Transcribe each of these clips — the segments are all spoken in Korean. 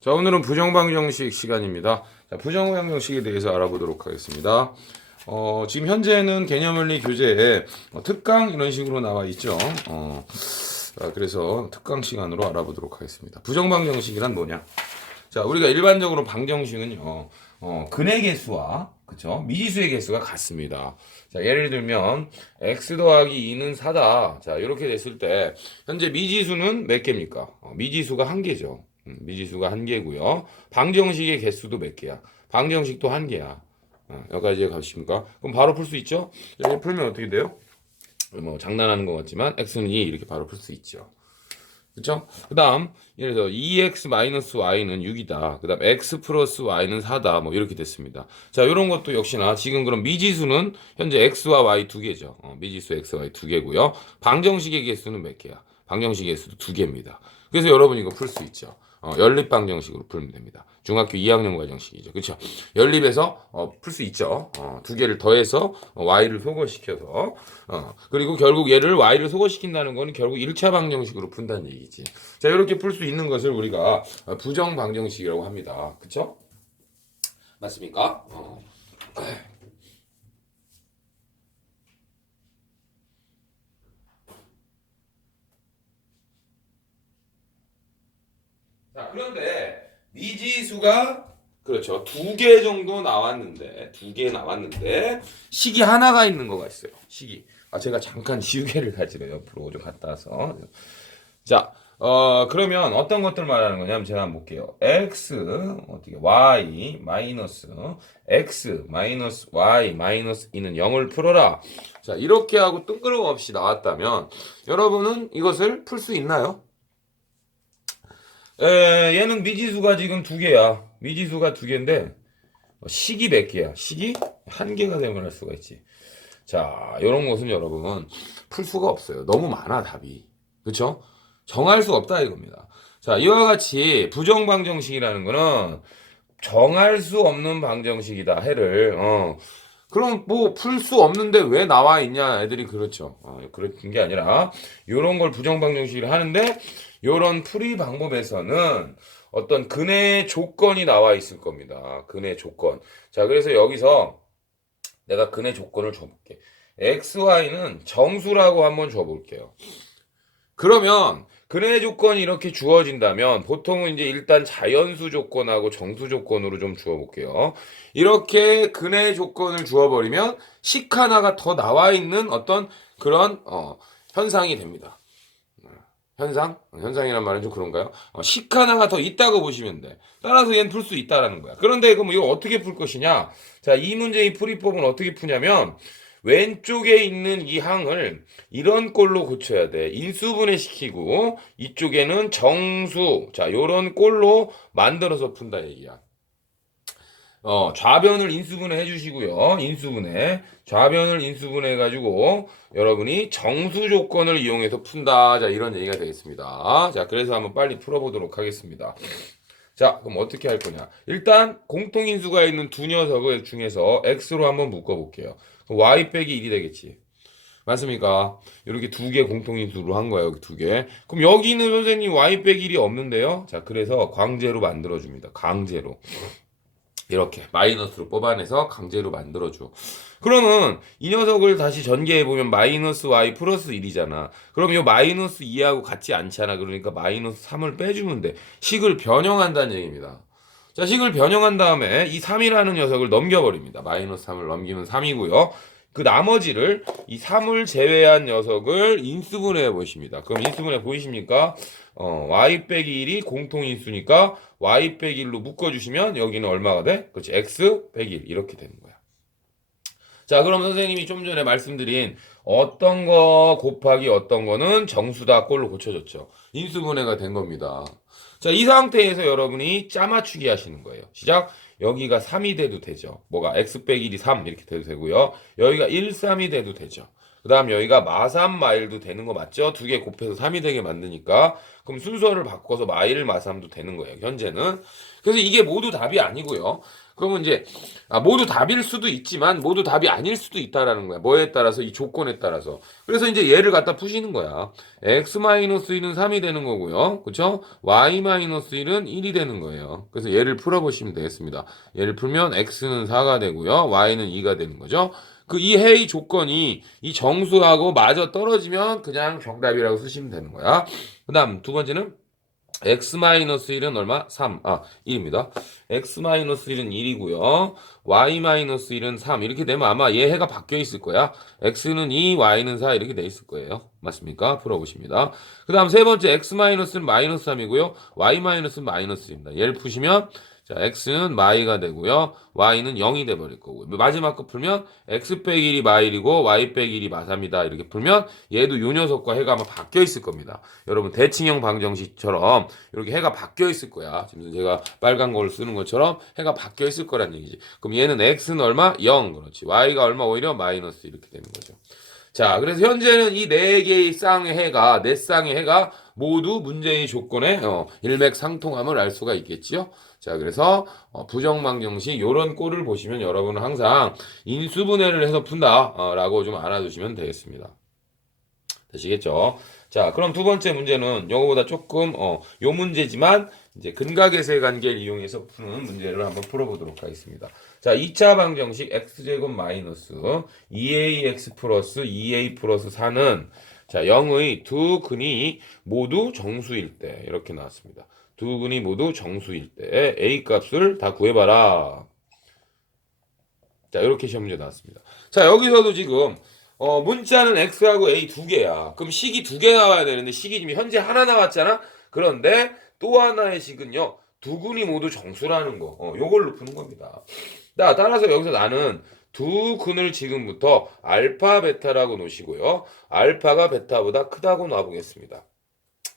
자, 오늘은 부정방정식 시간입니다. 자, 부정방정식에 대해서 알아보도록 하겠습니다. 지금 현재는 개념원리 교재에 특강 이런 식으로 나와 있죠. 그래서 특강 시간으로 알아보도록 하겠습니다. 부정방정식이란 뭐냐? 자, 우리가 일반적으로 방정식은요, 근의 개수와, 그쵸? 미지수의 개수가 같습니다. 자, 예를 들면, x 더하기 2는 4다. 자, 이렇게 됐을 때, 현재 미지수는 몇 개입니까? 미지수가 한 개죠. 미지수가 한 개고요. 방정식의 개수도 몇 개야? 방정식도 한 개야. 여기까지 가십니까? 그럼 바로 풀 수 있죠? 이렇게 풀면 어떻게 돼요? 뭐 장난하는 것 같지만 x는 2 이렇게 바로 풀 수 있죠. 그쵸? 그 다음 예를 들어 2x-y는 6이다. 그 다음 x 플러스 y는 4다. 뭐 이렇게 됐습니다. 자, 이런 것도 역시나 지금 그럼 미지수는 현재 x와 y 두 개죠. 미지수 x, y 두 개고요. 방정식의 개수는 몇 개야? 방정식의 개수도 두 개입니다. 그래서 여러분 이거 풀 수 있죠. 연립 방정식으로 풀면 됩니다. 중학교 2학년 과정식이죠. 그렇죠? 연립에서 풀 수 있죠. 두 개를 더해서 y를 소거시켜서 그리고 결국 얘를 y를 소거시킨다는 거는 결국 1차 방정식으로 푼다는 얘기지. 자, 이렇게 풀 수 있는 것을 우리가 부정 방정식이라고 합니다. 그렇죠? 맞습니까? 자, 그런데 미지수가 그렇죠. 두 개 정도 나왔는데, 두 개 나왔는데, 식이 하나가 있는 거가 있어요. 식이. 제가 잠깐 지우개를 가지러 옆으로 좀 갔다 와서. 자, 그러면 어떤 것들 말하는 거냐면 제가 한번 볼게요. y, 마이너스, x, 마이너스, y, 마이너스 2는 0을 풀어라. 자, 이렇게 하고 뜬금없이 나왔다면, 여러분은 이것을 풀 수 있나요? 얘는 미지수가 지금 두 개야. 미지수가 두 개인데 식이 몇 개야? 식이 한 개가 되면 할 수가 있지. 자, 이런 것은 여러분 풀 수가 없어요. 너무 많아 답이. 그렇죠? 정할 수 없다 이겁니다. 자, 이와 같이 부정 방정식이라는 거는 정할 수 없는 방정식이다. 해를 그럼 뭐 풀 수 없는데 왜 나와 있냐 애들이 그렇죠. 그런 게 아니라 이런 걸 부정 방정식을 하는데 이런 풀이 방법에서는 어떤 근의 조건이 나와 있을 겁니다. 근의 조건. 자, 그래서 여기서 내가 근의 조건을 줘볼게. XY는 정수라고 한번 줘볼게요. 그러면 근의 조건이 이렇게 주어진다면 보통은 이제 일단 자연수 조건하고 정수 조건으로 좀 주어볼게요. 이렇게 근의 조건을 주어버리면 식 하나가 더 나와 있는 어떤 그런 현상이 됩니다. 현상이란 말은 좀 그런가요? 식 하나가 더 있다고 보시면 돼. 따라서 얘는 풀 수 있다라는 거야. 그런데 그럼 이거 어떻게 풀 것이냐? 자, 이 문제의 풀이법은 어떻게 푸냐면 왼쪽에 있는 이 항을 이런 꼴로 고쳐야 돼. 인수분해 시키고 이쪽에는 정수. 자, 요런 꼴로 만들어서 푼다 얘기야. 좌변을 인수분해 해주시고요. 인수분해. 좌변을 인수분해 해가지고 여러분이 정수 조건을 이용해서 푼다. 자, 이런 얘기가 되겠습니다. 자, 그래서 한번 빨리 풀어보도록 하겠습니다. 자, 그럼 어떻게 할 거냐? 일단 공통인수가 있는 두 녀석을 중에서 x로 한번 묶어볼게요. 그럼 y 빼기 1이 되겠지. 맞습니까? 이렇게 두 개 공통인수로 한 거예요. 여기 두 개. 그럼 여기는 선생님 y 빼기 1이 없는데요. 자, 그래서 강제로 만들어줍니다. 강제로. 이렇게 마이너스로 뽑아내서 강제로 만들어줘. 그러면 이 녀석을 다시 전개해보면 마이너스 y 플러스 1이잖아. 그럼 이 마이너스 2하고 같지 않잖아. 그러니까 마이너스 3을 빼주면 돼. 식을 변형한다는 얘기입니다. 자, 식을 변형한 다음에 이 3이라는 녀석을 넘겨버립니다. 마이너스 3을 넘기면 3이고요. 그 나머지를 이 3을 제외한 녀석을 인수분해 보십니다. 그럼 인수분해 보이십니까? y 빼기 1이 공통인수니까 y 빼기 1로 묶어주시면 여기는 얼마가 돼? 그렇지. x 빼기 1 이렇게 되는 거야. 자, 그럼 선생님이 좀 전에 말씀드린 어떤 거 곱하기 어떤 거는 정수다 꼴로 고쳐졌죠. 인수분해가 된 겁니다. 자, 이 상태에서 여러분이 짜맞추기 하시는 거예요. 시작. 여기가 3이 돼도 되죠. 뭐가 x 빼기 1이 3 이렇게 돼도 되고요. 여기가 1, 3이 돼도 되죠. 그 다음 여기가 마3 마일도 되는 거 맞죠? 두 개 곱해서 3이 되게 만드니까. 그럼 순서를 바꿔서 마일 마3도 되는 거예요, 현재는. 그래서 이게 모두 답이 아니고요. 그러면 이제 모두 답일 수도 있지만 모두 답이 아닐 수도 있다라는 거야. 뭐에 따라서? 이 조건에 따라서. 그래서 이제 얘를 갖다 푸시는 거야. x-1은 3이 되는 거고요. 그렇죠? y-1은 1이 되는 거예요. 그래서 얘를 풀어보시면 되겠습니다. 얘를 풀면 x는 4가 되고요. y는 2가 되는 거죠. 그 이 해의 조건이 이 정수하고 마저 떨어지면 그냥 정답이라고 쓰시면 되는 거야. 그 다음 두 번째는 x-1은 얼마? 3. 1입니다. x-1은 1이고요. y-1은 3. 이렇게 되면 아마 얘 해가 바뀌어 있을 거야. x는 2, y는 4 이렇게 돼 있을 거예요. 맞습니까? 풀어보십니다. 그 다음 세 번째 x-는 마이너스 3이고요. y-는 마이너스입니다. 얘를 푸시면 자, x는 마이가 되고요. y는 0이 돼버릴 거고요. 마지막 거 풀면 x 빼기 1이 마일이고 y 빼기 1이 마3이다. 이렇게 풀면 얘도 요 녀석과 해가 아마 바뀌어 있을 겁니다. 여러분 대칭형 방정식처럼 이렇게 해가 바뀌어 있을 거야. 지금 제가 빨간 걸 쓰는 것처럼 해가 바뀌어 있을 거란 얘기지. 그럼 얘는 x는 얼마? 0. 그렇지. y가 얼마? 오히려 마이너스 이렇게 되는 거죠. 자, 그래서 현재는 이 네 개의 쌍의 해가, 네 쌍의 해가 모두 문제의 조건에 일맥상통함을 알 수가 있겠지요. 자, 그래서 부정방정식 요런 꼴을 보시면 여러분은 항상 인수분해를 해서 푼다라고 좀 알아두시면 되겠습니다. 되시겠죠? 자, 그럼 두 번째 문제는 요거보다 조금 요 문제지만 이제 근각에서의 관계를 이용해서 푸는 문제를 한번 풀어보도록 하겠습니다. 자, 2차 방정식 x제곱 마이너스 2ax 플러스 2a 플러스 4는 자, 0의 두 근이 모두 정수일 때 이렇게 나왔습니다. 두 근이 모두 정수일 때 a 값을 다 구해봐라. 자, 이렇게 시험 문제 나왔습니다. 자, 여기서도 지금 문자는 x하고 a 두 개야. 그럼 식이 두 개 나와야 되는데 식이 지금 현재 하나 나왔잖아. 그런데 또 하나의 식은요. 두 근이 모두 정수라는 거. 요걸로 푸는 겁니다. 따라서 여기서 나는 두 근을 지금부터 알파 베타라고 놓으시고요. 알파가 베타보다 크다고 놔보겠습니다.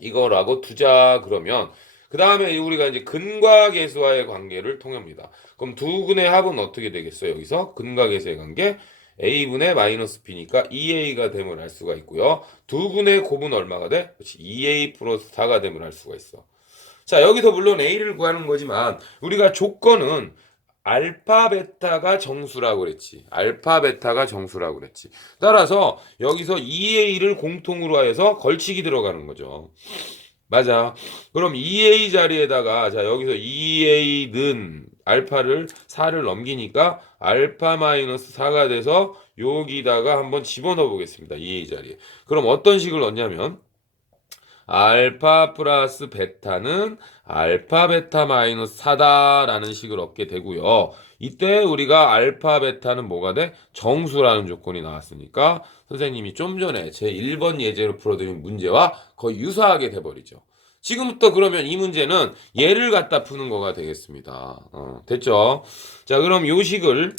이거라고 두자 그러면 그 다음에 우리가 이제 근과 계수와의 관계를 통합니다. 그럼 두 근의 합은 어떻게 되겠어요? 여기서 근과 계수의 관계 a분의 마이너스 b니까 2a가 됨을 알 수가 있고요. 두 근의 곱은 얼마가 돼? 그렇지. 2a 플러스 4가 됨을 알 수가 있어. 자, 여기서 물론 a를 구하는 거지만 우리가 조건은 알파 베타가 정수라고 그랬지. 알파 베타가 정수라고 그랬지. 따라서 여기서 2a를 공통으로 해서 걸치기 들어가는 거죠. 맞아. 그럼 2a 자리에다가 자 여기서 2a는 알파를 4를 넘기니까 알파 마이너스 4가 돼서 여기다가 한번 집어넣어 보겠습니다. 2a 자리에. 그럼 어떤 식을 넣냐면 알파 플러스 베타는 알파 베타 마이너스 4다라는 식을 얻게 되고요. 이때 우리가 알파 베타는 뭐가 돼? 정수라는 조건이 나왔으니까 선생님이 좀 전에 제 1번 예제로 풀어드린 문제와 거의 유사하게 돼버리죠. 지금부터 그러면 이 문제는 얘를 갖다 푸는 거가 되겠습니다. 됐죠? 자, 그럼 요 식을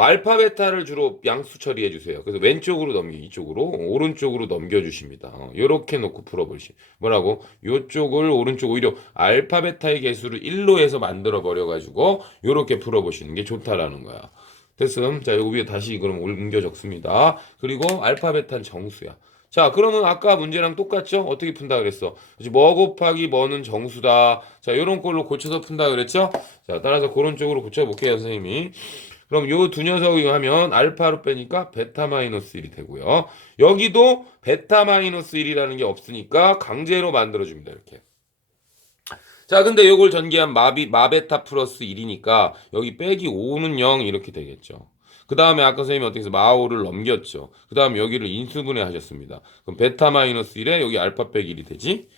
알파 베타를 주로 양수 처리해 주세요. 그래서 왼쪽으로 이쪽으로 오른쪽으로 넘겨 주십니다. 요렇게 놓고 풀어보시. 뭐라고? 요쪽을 오른쪽 오히려 알파 베타의 개수를 1로 해서 만들어 버려 가지고 요렇게 풀어 보시는 게 좋다라는 거야. 됐음. 자, 요거 위에 다시 그럼 옮겨 적습니다. 그리고 알파 베타는 정수야. 자, 그러면 아까 문제랑 똑같죠? 어떻게 푼다 그랬어? 뭐 곱하기 뭐는 정수다. 자, 요런 걸로 고쳐서 푼다 그랬죠? 자, 따라서 그런 쪽으로 고쳐볼게요, 선생님이. 그럼 요 두 녀석이 하면 알파로 빼니까 베타 마이너스 1이 되고요. 여기도 베타 마이너스 1이라는 게 없으니까 강제로 만들어줍니다. 이렇게. 자, 근데 요걸 전개한 마베타 플러스 1이니까 여기 빼기 5는 0 이렇게 되겠죠. 그 다음에 아까 선생님이 어떻게 해서 마5를 넘겼죠. 그 다음에 여기를 인수분해 하셨습니다. 그럼 베타 마이너스 1에 여기 알파 빼기 1이 되지?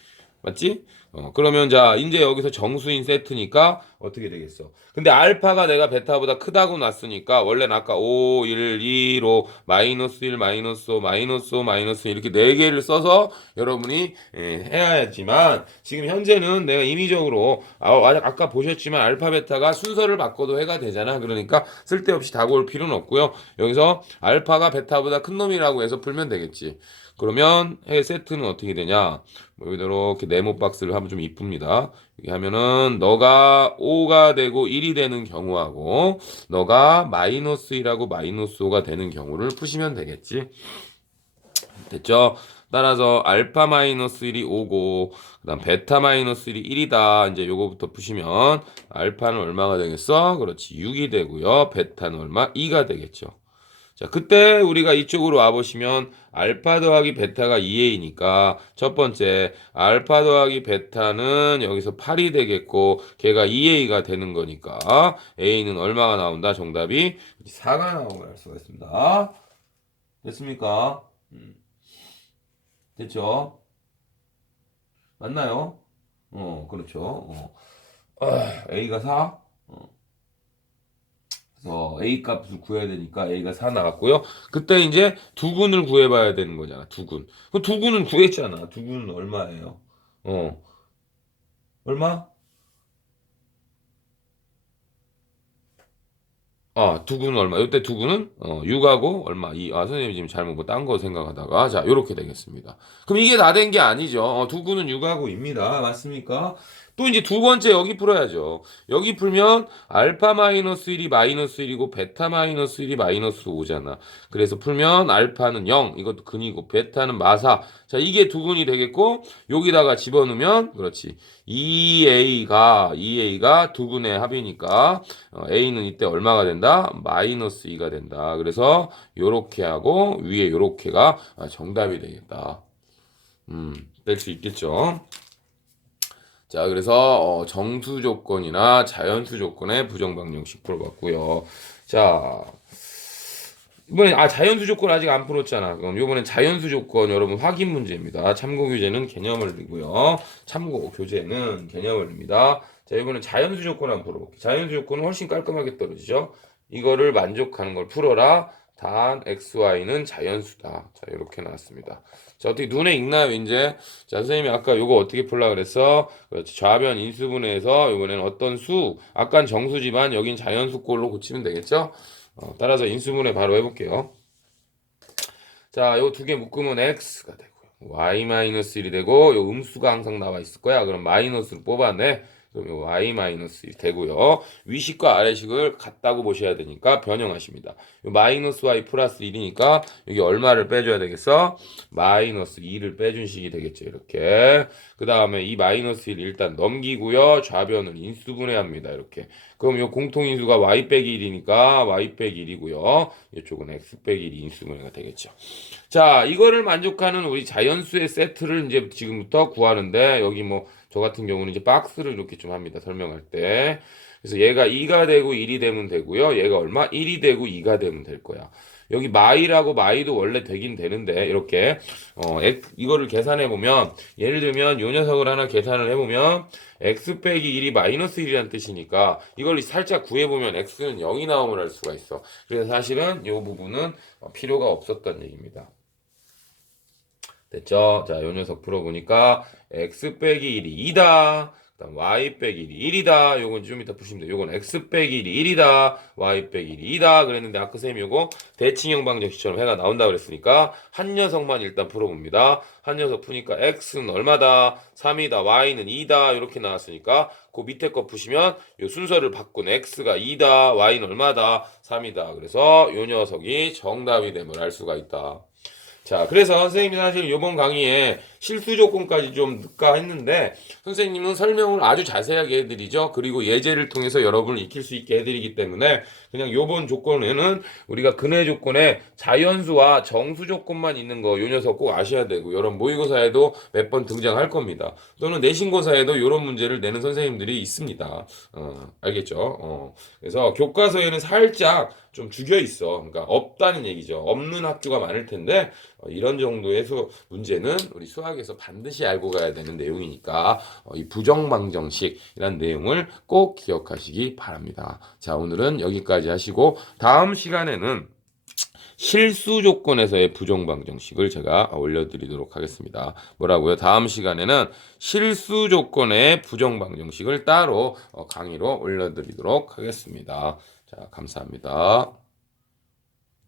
맞지? 그러면 자 이제 여기서 정수인 세트니까 어떻게 되겠어? 근데 알파가 내가 베타보다 크다고 놨으니까 원래는 아까 5, 1, 2, 5, 마이너스 1, 마이너스 5, 마이너스 5, 마이너스 1 이렇게 4개를 써서 여러분이 해야 했지만 지금 현재는 내가 임의적으로 아까 보셨지만 알파 베타가 순서를 바꿔도 해가 되잖아. 그러니까 쓸데없이 다 고올 필요는 없고요. 여기서 알파가 베타보다 큰 놈이라고 해서 풀면 되겠지. 그러면 해 세트는 어떻게 되냐? 뭐 이렇게 네모 박스를 하면 좀 이쁩니다. 여기 하면은 너가 5가 되고 1이 되는 경우하고 너가 마이너스 1하고 마이너스 5가 되는 경우를 푸시면 되겠지. 됐죠? 따라서 알파 마이너스 1이 5고 그다음 베타 마이너스 1이 1이다. 이제 요거부터 푸시면 알파는 얼마가 되겠어? 그렇지. 6이 되고요. 베타는 얼마? 2가 되겠죠. 자, 그때 우리가 이쪽으로 와보시면 알파 더하기 베타가 2a니까 첫 번째 알파 더하기 베타는 여기서 8이 되겠고 걔가 2a가 되는 거니까 a는 얼마가 나온다? 정답이 4가 나오고 할 수가 있습니다. 됐습니까? 됐죠? 맞나요? 그렇죠. a가 4. 그래서 a 값을 구해야 되니까 a가 4 나왔고요. 그때 이제 두근을 구해봐야 되는 거잖아. 두근. 그 두근은 구했잖아. 두근은 얼마예요? 어, 얼마? 두근은 얼마? 이때 두근은 6하고 얼마? 선생님이 지금 잘못 뭐 딴 거 생각하다가 자, 요렇게 되겠습니다. 그럼 이게 다 된 게 아니죠. 두근은 6하고입니다. 맞습니까? 또 이제 두 번째 여기 풀어야죠. 여기 풀면 알파 마이너스 1이 마이너스 1이고 베타 마이너스 1이 마이너스 5잖아. 그래서 풀면 알파는 0, 이것도 근이고 베타는 마사. 자, 이게 두근이 되겠고 여기다가 집어넣으면 그렇지. 2a가 두근의 합이니까 a는 이때 얼마가 된다? 마이너스 2가 된다. 그래서 요렇게 하고 위에 요렇게가 정답이 되겠다. 될 수 있겠죠. 자, 그래서 정수 조건이나 자연수 조건의 부정방정식 풀어봤고요. 자, 이번엔 자연수 조건 아직 안 풀었잖아. 그럼 이번엔 자연수 조건 여러분 확인 문제입니다. 참고 교재는 개념을이고요. 참고 교재는 개념을입니다. 자, 이번엔 자연수 조건 한번 풀어볼게요. 자연수 조건은 훨씬 깔끔하게 떨어지죠. 이거를 만족하는 걸 풀어라. 단 xy는 자연수다. 자, 이렇게 나왔습니다. 자, 어떻게 눈에 익나요, 이제? 자, 선생님이 아까 요거 어떻게 풀라 그랬어? 그렇지. 좌변 인수분해에서 이번에는 어떤 수, 아깐 정수지만 여긴 자연수꼴로 고치면 되겠죠? 따라서 인수분해 바로 해볼게요. 자, 요 두 개 묶으면 x가 되고요. y-1이 되고 요 음수가 항상 나와 있을 거야. 그럼 마이너스를 뽑아내. 그럼 요 y-1이 되고요. 위식과 아래식을 같다고 보셔야 되니까 변형하십니다. 요 마이너스 y 플러스 1이니까 여기 얼마를 빼줘야 되겠어? 마이너스 2를 빼준 식이 되겠죠. 이렇게. 그 다음에 이 마이너스 1 일단 넘기고요. 좌변을 인수분해합니다. 이렇게. 그럼 요 공통인수가 y 빼기 1이니까 y 빼기 1이고요. 이쪽은 x 빼기 1이 인수분해가 되겠죠. 자, 이거를 만족하는 우리 자연수의 세트를 이제 지금부터 구하는데 여기 뭐 저 같은 경우는 이제 박스를 이렇게 좀 합니다. 설명할 때. 그래서 얘가 2가 되고 1이 되면 되고요. 얘가 얼마? 1이 되고 2가 되면 될 거야. 여기 마이라고 마이도 원래 되긴 되는데 이렇게 이거를 계산해 보면 예를 들면 요 녀석을 하나 계산을 해 보면 x 빼기 1이 마이너스 1이라는 뜻이니까 이걸 살짝 구해 보면 x는 0이 나오면 알 수가 있어. 그래서 사실은 이 부분은 필요가 없었던 얘기입니다. 됐죠? 자, 요 녀석 풀어보니까 x 빼기 1이 2다. 그다음 y 빼기 1이 1이다. 요건 좀 이따 푸시면 돼요. 요건 x 빼기 1이 1이다. y 빼기 1이 2다. 그랬는데 아까 쌤이 요거 대칭형 방정식처럼 해가 나온다 그랬으니까 한 녀석만 일단 풀어봅니다. 한 녀석 푸니까 x는 얼마다? 3이다. y는 2다. 이렇게 나왔으니까 그 밑에 거 푸시면 요 순서를 바꾼 x가 2다. y는 얼마다? 3이다. 그래서 요 녀석이 정답이 됨을 알 수가 있다. 자, 그래서 선생님이 사실 이번 강의에 실수 조건까지 좀 넣을까 했는데 선생님은 설명을 아주 자세하게 해드리죠. 그리고 예제를 통해서 여러분을 익힐 수 있게 해드리기 때문에 그냥 요번 조건에는 우리가 근해 조건에 자연수와 정수 조건만 있는 거 요 녀석 꼭 아셔야 되고 여러분 모의고사에도 몇 번 등장할 겁니다. 또는 내신고사에도 이런 문제를 내는 선생님들이 있습니다. 알겠죠? 그래서 교과서에는 살짝 좀 죽여 있어. 그러니까 없다는 얘기죠. 없는 학교가 많을 텐데 이런 정도의 문제는 우리 수학에서 반드시 알고 가야 되는 내용이니까 이 부정방정식이라는 내용을 꼭 기억하시기 바랍니다. 자, 오늘은 여기까지 하시고 다음 시간에는 실수 조건에서의 부정방정식을 제가 올려드리도록 하겠습니다. 뭐라고요? 다음 시간에는 실수 조건의 부정방정식을 따로 강의로 올려드리도록 하겠습니다. 자, 감사합니다.